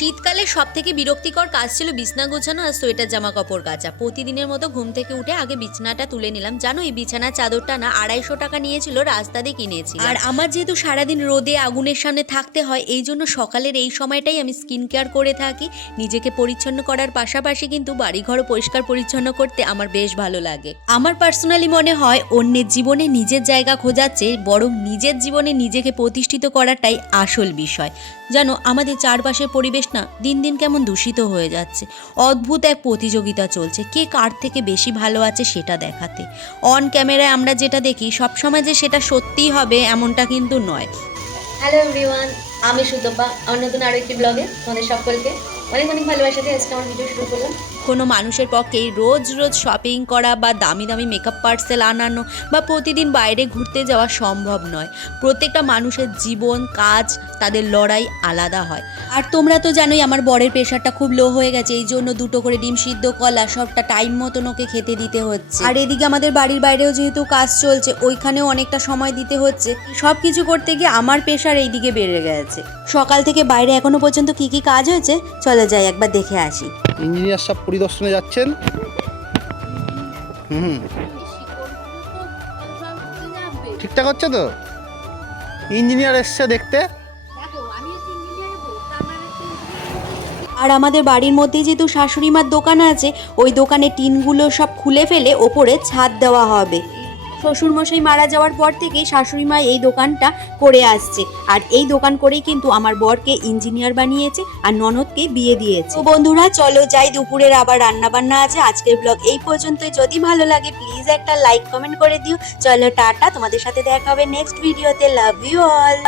শীতকালে সবথেকে বিরক্তিকর কাজ ছিল বিছনা গোছানো আর সোয়েটার জামা কাপড় কাচা। প্রতিদিনের মতো ঘুম থেকে উঠে আগে বিছানাটা তুলে নিলাম। জানো এই বিছানার চাদরটা না 250 টাকা নিয়েছিল, রাস্তাতে কিনেছি। আর আমার যেহেতু সারাদিন রোদে আগুনের সামনে থাকতে হয়, এই জন্য সকালের এই সময়টাই আমি স্কিন কেয়ার করে থাকি। নিজেকে পরিচ্ছন্ন করার পাশাপাশি কিন্তু বাড়িঘরও পরিষ্কার পরিচ্ছন্ন করতে আমার বেশ ভালো লাগে। আমার পার্সোনালি মনে হয় অন্যের জীবনে নিজের জায়গা খোঁজার চেয়ে বরং নিজের জীবনে নিজেকে প্রতিষ্ঠিত করাটাই আসল বিষয়। জানো আমাদের চারপাশের পরিবেশ না দিন দিন কেমন দূষিত হয়ে যাচ্ছে। অদ্ভুত এক প্রতিযোগিতা চলছে কে কার থেকে বেশি ভালো আছে সেটা দেখাতে। অন ক্যামেরায় আমরা যেটা দেখি সবসময় যে সেটা সত্যিই হবে এমনটা কিন্তু নয়। হ্যালো এভরিওয়ান, আমি সুতপা। আমার নতুন আরও একটি ব্লগে তোমাদের সকলকে অনেক অনেক ভালোবাসা দিয়ে আজকে আমার ভিডিও শুরু করলাম। কোনো মানুষের পক্ষেই রোজ রোজ শপিং করা বা দামি দামি মেকআপ পার্সেল আনানো বা প্রতিদিন বাইরে ঘুরতে যাওয়া সম্ভব নয়। প্রত্যেকটা মানুষের জীবন কাজ তাদের লড়াই আলাদা হয়। আর তোমরা তো জানোই আমার বরের প্রেশারটা খুব লো হয়ে গেছে, এই জন্য 2টো করে ডিম সিদ্ধ কলা সবটা টাইম মতন ওকে খেতে দিতে হচ্ছে। আর এদিকে আমাদের বাড়ির বাইরেও যেহেতু কাজ চলছে ওইখানেও অনেকটা সময় দিতে হচ্ছে। সব কিছু করতে গিয়ে আমার প্রেশার এইদিকে বেড়ে গেছে। সকাল থেকে বাইরে এখনো পর্যন্ত কি কি কাজ হয়েছে চলে যাই একবার দেখে আসি। ইঞ্জিনিয়ার সব পরিদর্শনে যাচ্ছেন। ঠিকঠাক হচ্ছে তো? ইঞ্জিনিয়ার এসছে দেখতে। আর আমাদের বাড়ির মধ্যেই যেহেতু শাশুড়ি মার দোকান আছে, ওই দোকানে টিনগুলো সব খুলে ফেলে ওপরে ছাদ দেওয়া হবে। শ্বশুরমশাই মারা যাওয়ার পর থেকেই শাশুড়ি মা এই দোকানটা করে আসছে। আর এই দোকান করেই কিন্তু আমার বরকে ইঞ্জিনিয়ার বানিয়েছে আর ননদকে বিয়ে দিয়েছে। তো বন্ধুরা চলো যাই, দুপুরের আবার রান্না বান্না আছে। আজকের ব্লগ এই পর্যন্তই। যদি ভালো লাগে প্লিজ একটা লাইক কমেন্ট করে দিও। চলো টাটা, তোমাদের সাথে দেখা হবে নেক্সট ভিডিওতে। Love you all.